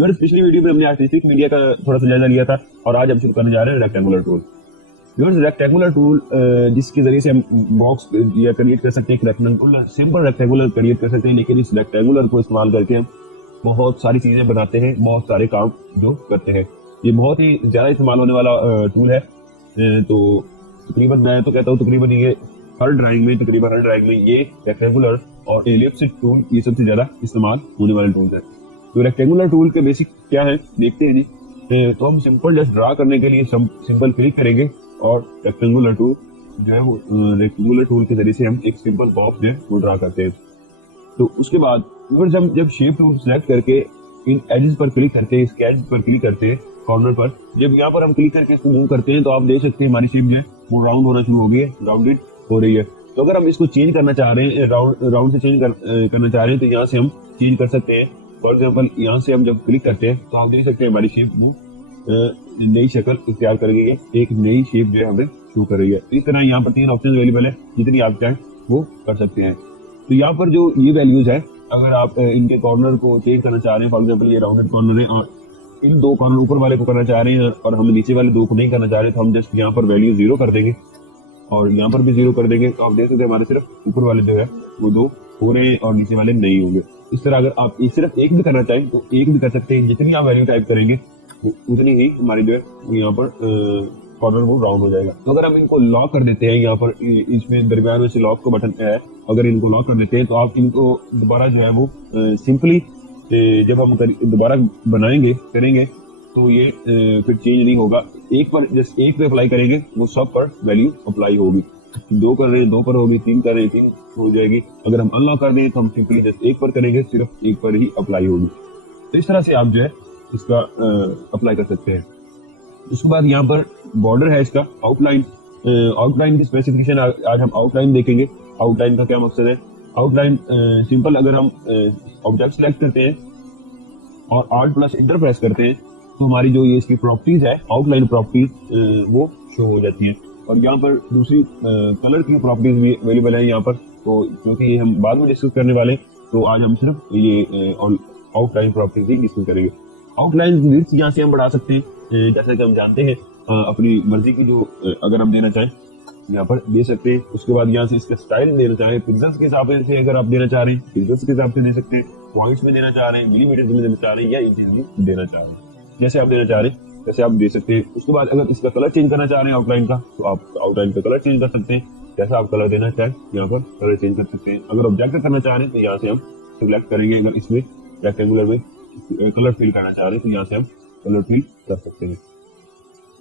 Viewers पिछली video में हमने आर्टिस्टिक मीडिया का थोड़ा सा जायजा लिया था और आज हम शुरू करने जा रहे हैं rectangular tool. Viewers rectangular tool जिसके जरिए से हम बॉक्स या क्रिएट कर सकते हैं, रेक्टेंगुलर सिंपल रेक्टेंगुलर क्रिएट कर सकते हैं, लेकिन इस रेक्टेंगुलर को इस्तेमाल करके हम बहुत सारी चीजें बनाते हैं, बहुत सारे काम जो करते हैं। ये बहुत ही ज्यादा इस्तेमाल होने वाला टूल है। तो तकरीबन मैं तो कहता हूँ तकरीबन ये हर ड्राइंग में ये रेक्टेंगुलर और एलिप्टिक टूल ये सबसे ज्यादा इस्तेमाल होने वाले टूल है। तो रेक्टेंगुलर टूल के बेसिक क्या है देखते हैं जी। तो हम सिंपल जस्ट ड्रा करने के लिए सिंपल क्लिक करेंगे और रेक्टेंगुलर टूल जो है वो रेक्टेंगुलर टूल के जरिए से हम एक सिंपल बॉक्स जो है वो ड्रा करते हैं। तो उसके बाद जब शेप टूल सेलेक्ट करके इन एजेस पर क्लिक करते हैं, इसके एज पर क्लिक करते हैं कॉर्नर पर, जब यहाँ पर हम क्लिक करके इसको मूव करते हैं तो आप देख सकते हैं हमारी शेप जो है वो राउंड होना शुरू हो गई है, राउंडेड हो रही है। तो अगर हम इसको चेंज करना चाह रहे हैं, राउंड से चेंज करना चाह रहे हैं, तो यहाँ से हम चेंज कर सकते हैं। फॉर एग्जाम्पल यहाँ से हम जब क्लिक करते हैं तो आप देख सकते हैं हमारी शेप नई शक्ल इख्तियार कर गई है, एक नई शेप जो है हमें शो कर रही है। इस तरह यहाँ पर 3 ऑप्शन अवेलेबल है, जितनी आप चाहें वो कर सकते हैं। तो यहाँ पर जो ये वैल्यूज है, अगर आप इनके कॉर्नर को चेंज करना चाह रहे हैं, फॉर एग्जाम्पल ये राउंडेड कॉर्नर है और इन 2 कॉर्नर ऊपर वाले को करना चाह रहे हैं और हम नीचे वाले 2 को नहीं करना चाह रहे, तो हम जस्ट यहाँ पर वैल्यू 0 कर देंगे और यहाँ पर भी 0 कर देंगे। तो आप देख सकते हैं हमारे सिर्फ ऊपर वाले जो है वो 2 हो रहे हैं और नीचे वाले नहीं होंगे। इस तरह अगर आप सिर्फ एक भी करना चाहें तो एक भी कर सकते हैं। जितनी आप वैल्यू टाइप करेंगे उतनी ही हमारी जो है वो यहाँ पर कॉर्नर वो राउंड हो जाएगा। तो अगर हम इनको लॉक कर देते हैं, यहाँ पर इसमें दरमियान में से लॉक का बटन है, अगर इनको लॉक कर देते हैं तो आप इनको दोबारा जो है वो सिंपली जब हम दोबारा करेंगे तो ये फिर चेंज नहीं होगा। एक पे अप्लाई करेंगे वो सब पर वैल्यू अप्लाई होगी। 2 कर रहे हैं 2 पर होगी, 3 कर रहे हैं 3 हो जाएगी। अगर हम अनलॉक कर दें तो हम सिंपली जस्ट 1 पर करेंगे, सिर्फ 1 पर ही अप्लाई होगी। तो इस तरह से आप जो है इसका अप्लाई कर सकते हैं। उसके बाद यहाँ पर बॉर्डर है इसका आउटलाइन की स्पेसिफिकेशन आज हम आउटलाइन देखेंगे। आउटलाइन का क्या मकसद है? आउटलाइन सिंपल अगर हम ऑब्जेक्ट सेलेक्ट करते हैं और Alt+ इंटर प्रेस करते हैं तो हमारी जो ये इसकी प्रॉपर्टीज है, आउटलाइन प्रॉपर्टीज वो शो हो जाती है। और यहाँ पर दूसरी कलर की प्रॉपर्टीज भी अवेलेबल है यहाँ पर, तो क्योंकि ये हम बाद में डिस्कस करने वाले, तो आज हम सिर्फ ये आउटलाइन प्रॉपर्टीज ही डिस्कस करेंगे। आउटलाइन विड्थ यहाँ से हम बढ़ा सकते हैं, जैसे कि हम जानते हैं अपनी मर्जी की जो अगर हम देना चाहें यहाँ पर दे सकते हैं। उसके बाद यहाँ से इसका स्टाइल देना चाहें पिक्सेल्स के हिसाब से, अगर आप देना चाह रहे हैं पिक्सेल्स के हिसाब से दे सकते हैं, पॉइंट्स में देना चाह रहे हैं, मिलीमीटर में देना चाह रहे हैं या इंचेस में देना चाह रहे हैं, जैसे आप देना चाह रहे हैं वैसे आप दे सकते हैं। उसके बाद अगर इसका कलर चेंज करना चाह रहे हैं आउटलाइन का, तो आप आउटलाइन का कलर चेंज कर सकते हैं, जैसा आप कलर देना चाहें यहाँ पर कलर चेंज कर सकते हैं। अगर ऑब्जेक्ट करना चाह रहे हैं तो यहाँ से हम सिलेक्ट करेंगे, अगर इसमें रेक्टेंगुलर में कलर फिल करना चाह रहे हैं तो यहाँ से हम कलर फिल कर सकते हैं।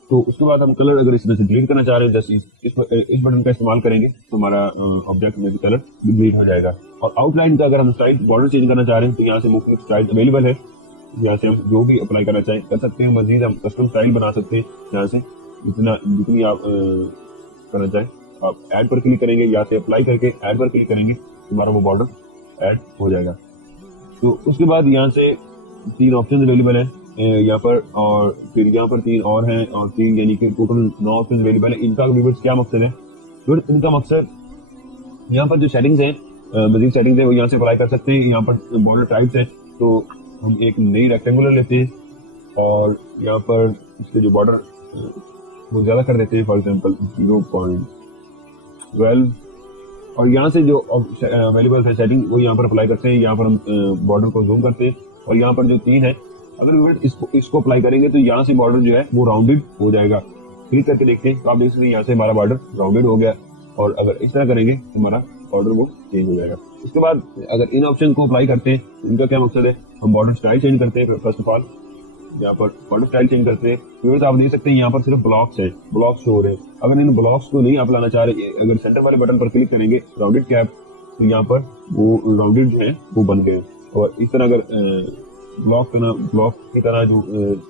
तो उसके बाद हम कलर अगर इसमें से डिलीट करना चाह रहे हैं, जैसे इस बटन का इस्तेमाल करेंगे तो हमारा ऑब्जेक्ट में भी कलर डिलीट हो जाएगा। और आउटलाइन का अगर हम स्टाइल बॉर्डर चेंज करना चाह रहे हैं तो यहाँ से मुख्तलिफ स्टाइल अवेलेबल है, यहाँ से हम जो भी अप्लाई करना चाहें कर सकते हैं। मजीद हम कस्टम स्टाइल बना सकते हैं, यहाँ से जितनी आप करना चाहें आप ऐड पर क्लिक करेंगे, यहाँ से अप्लाई करके ऐड पर क्लिक करेंगे हमारा वो बॉर्डर ऐड हो जाएगा। तो उसके बाद यहाँ से 3 ऑप्शन अवेलेबल है यहाँ पर, और फिर यहाँ पर 3 और हैं और 3 यानी कि टोटल 9 ऑप्शन अवेलेबल है। इनका व्यूअर्स क्या मकसद है? इनका मकसद यहाँ पर जो सेटिंग्स है, मजीद सेटिंग्स है वो यहाँ से अप्लाई कर सकते हैं। यहाँ पर बॉर्डर टाइप्स है, तो हम एक नई रेक्टेंगुलर लेते हैं और यहाँ पर इसके जो बॉर्डर वो ज्यादा कर देते हैं, फॉर एग्जांपल 0.12, और यहाँ से जो अवेलेबल है सेटिंग वो यहाँ पर अप्लाई करते हैं। यहाँ पर हम बॉर्डर को जूम करते हैं और यहाँ पर जो 3 है, अगर इसको अप्लाई करेंगे तो यहाँ से बॉर्डर जो है वो राउंडेड हो जाएगा। क्लिक करके देखते हैं तो आप देख सकते हैं यहाँ से हमारा बॉर्डर राउंडेड हो गया, और अगर इस तरह करेंगे तो हमारा बॉर्डर वो चेंज हो जाएगा। उसके बाद अगर इन ऑप्शन को अप्लाई करते हैं, इनका क्या मकसद है? हम बॉर्डर स्टाइल चेंज करते हैं। फर्स्ट ऑफ ऑल यहाँ पर बॉर्डर स्टाइल चेंज करते हैं, फिर आप देख सकते हैं यहाँ पर सिर्फ ब्लॉक्स है, ब्लॉक्स शो हो रहे हैं। अगर इन ब्लॉक्स को नहीं आप लाना चाह रहे, अगर सेंटर वाले बटन पर क्लिक करेंगे राउंडेड कैप, तो यहाँ पर वो राउंडेड जो है वो बन गए। और इस तरह अगर ब्लॉक की तरह जो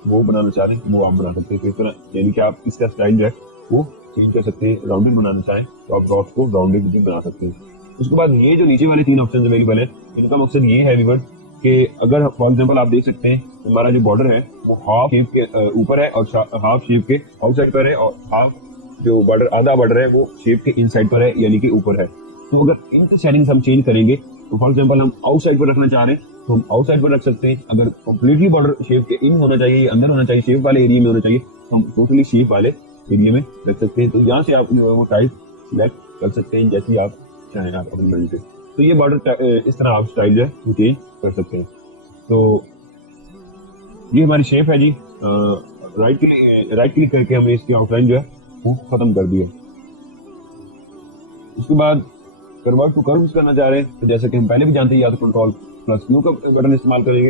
वो बनाना चाह रहे हैं वो आप बना सकते हैं। तो इस तरह यानी कि आप इसका स्टाइल जो है वो चेंज कर सकते हैं। राउंडेड बनाना चाहें तो आप ब्लॉक्स को राउंडेड भी बना सकते हैं। उसके बाद ये जो नीचे वाले 3 ऑप्शन अवेलेबल है, इनका मकसद ये है व्यूअर्स कि अगर फॉर एग्जांपल आप देख सकते हैं हमारा जो बॉर्डर है वो हाफ शेप के ऊपर है और हाफ शेप के आउटसाइड पर है, और हाफ जो बॉर्डर आधा बॉर्डर है वो शेप के इनसाइड पर है यानी कि ऊपर है। तो अगर इनकी सेटिंग्स हम चेंज करेंगे तो फॉर एग्जांपल हम आउटसाइड पर रखना चाह रहे हैं तो हम आउटसाइड पर रख सकते हैं। अगर कंप्लीटली बॉर्डर शेप के इन होना चाहिए, अंदर होना चाहिए, शेप वाले एरिया में होना चाहिए, तो हम टोटली शेप वाले एरिया में रख सकते हैं। तो यहाँ से आप जो है वो टाइप सिलेक्ट कर सकते हैं जैसी आप चाहें आप अपनी मर्जी से। तो ये बॉर्डर इस तरह आप स्टाइल जो है वो चेंज कर सकते हैं। तो ये हमारी शेप है जी। राइट क्लिक करके हमने इसकी आउटलाइन जो है वो खत्म कर दिया। उसके बाद कन्वर्ट टू कर्व्स करना चाह रहे हैं तो जैसे कि हम पहले भी जानते हैं, या तो कंट्रोल प्लस क्यू का बटन इस्तेमाल करेंगे,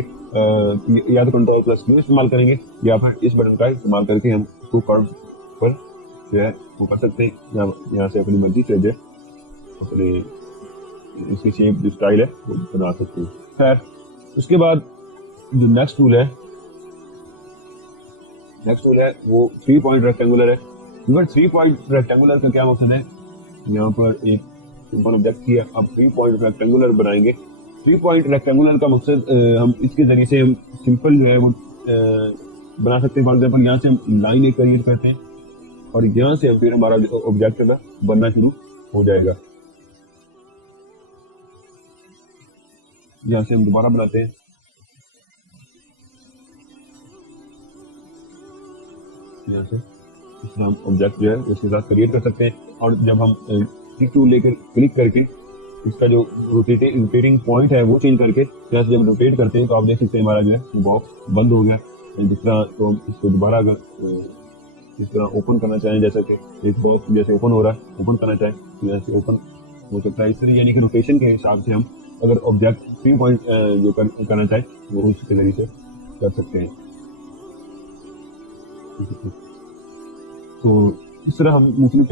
या तो कंट्रोल प्लस क्यू इस्तेमाल करेंगे, या फिर इस बटन का इस्तेमाल करके हम उसको कर्व पर जो है वो कर सकते हैं। यहाँ से अपनी मर्जी से जो है अपने इसकी शेप जो स्टाइल है वो बना सकते हैं। खैर उसके बाद जो नेक्स्ट टूल है वो 3 पॉइंट रेक्टेंगुलर है। अगर 3 पॉइंट रेक्टेंगुलर का क्या मकसद है, यहाँ पर एक सिंपल ऑब्जेक्ट किया, अब 3 पॉइंट रेक्टेंगुलर बनाएंगे। 3 पॉइंट रेक्टेंगुलर का मकसद हम इसके जरिए से हम सिंपल जो है वो बना सकते हैं। फॉर एग्जाम्पल यहाँ से हम लाइन एक क्रिएट करते हैं और यहाँ से फिर हमारा ऑब्जेक्ट है बनना शुरू हो जाएगा। यहाँ से हम दोबारा बनाते हैं, यहाँ से इस तरह हम ऑब्जेक्ट जो है उसके साथ क्रिएट कर सकते हैं। और जब हम टूल लेकर क्लिक करके इसका जो रोटेटिंग पॉइंट है वो चेंज करके जैसे जब रोटेट करते हैं तो आप देख सकते हैं हमारा जो है बॉक्स बंद हो गया। जिस तरह तो हम इसको दोबारा अगर इस तरह ओपन करना चाहें, जैसे कि एक बॉक्स जैसे ओपन हो रहा है, ओपन करना चाहें तो जैसे ओपन हो सकता है इस तरह, यानी कि रोटेशन के हिसाब से हम अगर ऑब्जेक्ट 3 पॉइंट जो करना चाहें वो उसके जरिए से कर सकते हैं। तो इस तरह हम मुख्तलिफ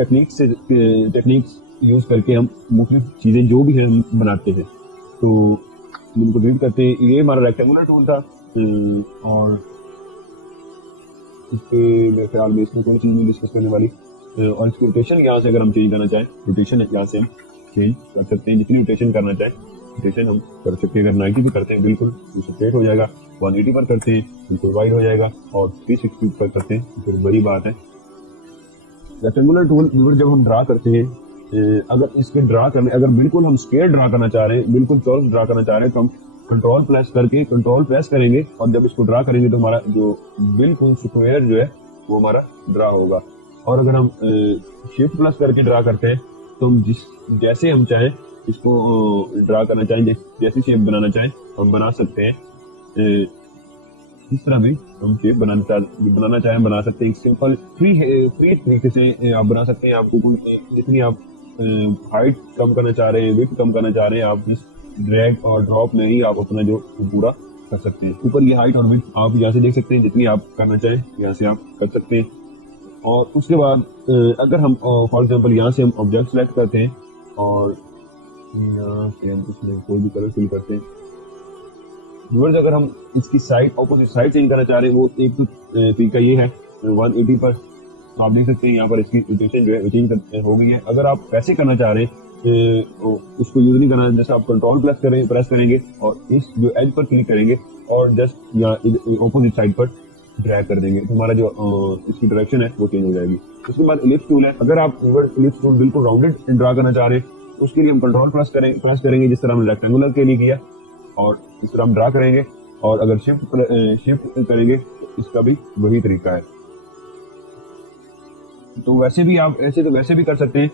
टेक्निक्स यूज करके हम मुख्तलिफ चीजें जो भी है हम बनाते हैं। तो उनको डिलीट करते हैं। ये हमारा रेक्टेंगुलर टूल था और इसके मेरे ख्याल में इसमें कोई चीज नहीं डिस्कस करने वाली। और इसकी रोटेशन यहाँ से अगर हम चेंज करना चाहें, रोटेशन यहाँ से हम चेंज कर सकते हैं, जितनी रोटेशन करना चाहें रोटेशन हम कर सकते हैं। अगर 90 पे करते हैं बिल्कुल स्ट्रेट हो जाएगा, 180 पर करते हैं बिल्कुल वाइड हो जाएगा, और 360 पर करते हैं फिर बड़ी बात है। रेक्टेंगुलर टूल जब हम ड्रा करते हैं, अगर इसके ड्रा करने अगर बिल्कुल हम स्क्वायर ड्रा करना चाह रहे हैं, बिल्कुल चौरस ड्रा करना चाह रहे हैं, तो हम कंट्रोल प्रेस करेंगे और जब इसको ड्रा करेंगे तो हमारा जो बिल्कुल स्क्वायर जो है वो हमारा ड्रा होगा। और अगर हम शिफ्ट प्लस करके ड्रा करते हैं तो हम जैसे हम चाहें इसको ड्रा करना चाहें, जैसी शेप बनाना चाहें हम बना सकते हैं। इस तरह भी हम शेप बनाना चाहें बना सकते हैं। सिंपल फ्री तरीके से आप बना सकते हैं। आपको कोई जितनी आप हाइट कम करना चाह रहे हैं, विड्थ कम करना चाह रहे हैं, आप इस ड्रैग और ड्रॉप में ही आप अपना जो पूरा कर सकते हैं। ऊपर ये हाइट और विड्थ आप यहाँ से देख सकते हैं, जितनी आप करना चाहें यहाँ से आप कर सकते हैं। और उसके बाद अगर हम फॉर एग्जांपल यहाँ से हम ऑब्जेक्ट सेलेक्ट करते हैं और यहाँ से हम इसमें कोई भी कलर फिल करते हैं। व्यूअर्स अगर हम इसकी साइड ऑपोजिट साइड चेंज करना चाह रहे हैं, वो एक तो तरीका ये है 180 पर, तो आप देख सकते हैं यहाँ पर इसकी रोटेशन जो है चेंज हो गई है। अगर आप वैसे करना चाह रहे हैं उसको यूज नहीं करना, जैसे आप कंट्रोल प्रेस करेंगे और इस जो एज पर क्लिक करेंगे और जस्ट यहाँ ऑपोजिट साइड पर ड्रैग कर देंगे तो हमारा जो इसकी डायरेक्शन है वो चेंज हो जाएगी। उसके बाद इलिप्स टूल है। अगर आप इलिप्स टूल बिल्कुल राउंडेड ड्रा करना चाह रहे हैं उसके लिए हम कंट्रोल प्रेस करेंगे जिस तरह हमने रेक्टेंगुलर के लिए किया, और इस तरह हम ड्रा करेंगे। और अगर शिफ्ट करेंगे तो इसका भी वही तरीका है। तो वैसे भी आप वैसे भी कर सकते हैं,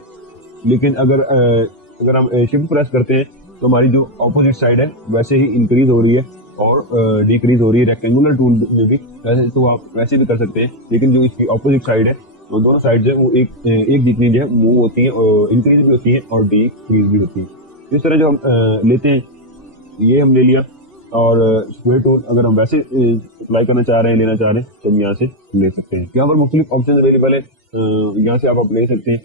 लेकिन अगर हम शिफ्ट प्रेस करते हैं तो हमारी जो ऑपोजिट साइड है वैसे ही इंक्रीज हो रही है और डिक्रीज हो रही है। रेक्टेंगुलर टूल में भी वैसे तो आप वैसे भी कर सकते हैं, लेकिन जो इसकी ऑपोजिट साइड है वो दोनों साइड है वो एक डिक्रीज है मूव होती है, इंक्रीज भी होती है और डिक्रीज भी होती है। इस तरह जो हम लेते हैं ये हम ले लिया। और स्क्वायर टूल अगर हम वैसे अप्लाई करना चाह रहे हैं, लेना चाह रहे हैं तो हम यहाँ से ले सकते हैं। यहाँ पर मुख्तलिफ ऑप्शन अवेलेबल है, यहाँ से आप ले सकते हैं।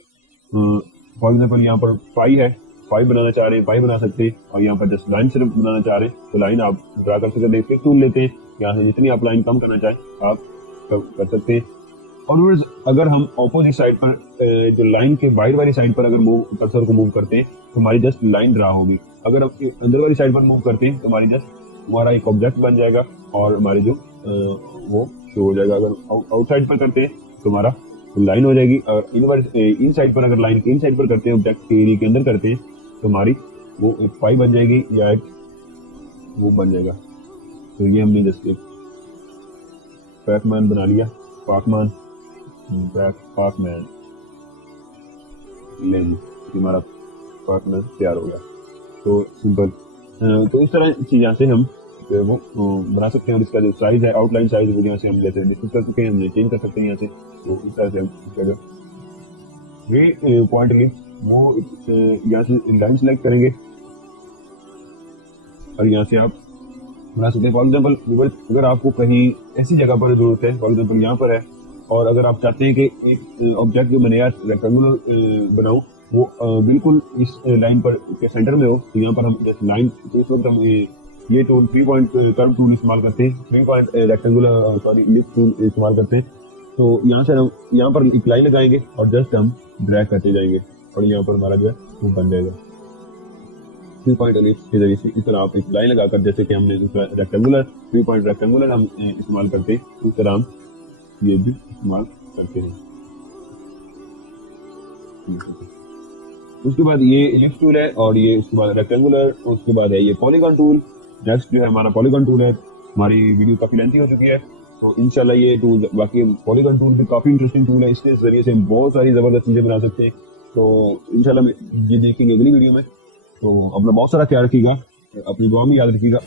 फॉर एग्जाम्पल यहाँ पर 5 है, 5 बनाना चाह रहे हैं 5 बना सकते हैं, और यहाँ पर जस्ट लाइन सिर्फ बनाना चाह रहे हैं तो लाइन आप ड्रा कर सकते हैं। फिर टूल लेते हैं, यहाँ से जितनी आप लाइन कम करना चाहें आप कर सकते हैं। और अगर हम ऑपोजिट साइड पर जो लाइन के बाहर वाली साइड पर अगर कर्सर को मूव करते हैं तो हमारी जस्ट लाइन ड्रा होगी। अगर हम अंदर वाली साइड पर मूव करते हैं तो हमारा एक ऑब्जेक्ट बन जाएगा और हमारी जो वो शो हो जाएगा। अगर आउटसाइड पर करते हैं तो हमारा लाइन हो जाएगी, और इन साइड पर अगर लाइन इन साइड पर करते हैं, ऑब्जेक्ट के एरिया के अंदर करते हैं तो हमारी वो एक पाई बन जाएगी या एक वो बन जाएगा। तो ये हमने जस्ट एक पैकमैन बना लिया, पाकमान, पाकमैन, ले जी हमारा पाकमैन तैयार हो गया। तो सिंपल, तो इस तरह चीज यहाँ से हम वो बना सकते हैं। और इसका जो साइज है, आउटलाइन साइज, वो यहाँ से हम जैसे डिस्कस कर चुके हैं, हमने चेंज कर सकते हैं यहाँ से। तो इस तरह से हम इसका जो ये पॉइंट लिंक वो यहाँ से लाइन सेलेक्ट करेंगे और यहाँ से आप बना सकते हैं। फॉर एग्जाम्पल अगर आपको कहीं ऐसी जगह पर जरूरत है, फॉर एग्जाम्पल यहाँ पर है, और अगर आप चाहते हैं कि एक ऑब्जेक्ट जो मैंने यार रेक्टेंगुलर बनाऊं वो बिल्कुल इस लाइन पर के सेंटर में हो, तो यहाँ पर हम जैसे लाइन, तो इस वक्त हम ये टूल 3 पॉइंट कर्व टूल इस्तेमाल करते हैं, 3 point rectangular sorry lift tool इस्तेमाल करते हैं। तो यहाँ से हम यहाँ पर एक लाइन लगाएंगे और जस्ट हम ड्रैग करते जाएंगे और यहाँ पर हमारा जो है वो बन जाएगा 3 पॉइंट एलिप्स के जरिए से। इस तरह आप एक लाइन लगाकर, जैसे कि हमने रेक्टेंगुलर 3 पॉइंट रेक्टेंगुलर हम इस्तेमाल करते हैं, इस तरह हम ये भी इस्तेमाल करते हैं। उसके बाद ये एलिप्स टूल है और ये उसके बाद रेक्टेंगुलर, उसके बाद है ये पॉलीगॉन टूल। नेक्स्ट जो है हमारा पॉलीगॉन टूल है। हमारी वीडियो काफी लेंथी हो चुकी है, तो इंशाल्लाह ये टूल, बाकी पॉलीगॉन टूल भी काफी इंटरेस्टिंग टूल है, इसके जरिए से हम बहुत सारी जबरदस्त चीजें बना सकते हैं। तो इंशाल्लाह ये देखेंगे अगली वीडियो में। तो अपना बहुत सारा ख्याल रखिएगा, अपनी दुआ में याद रखिएगा।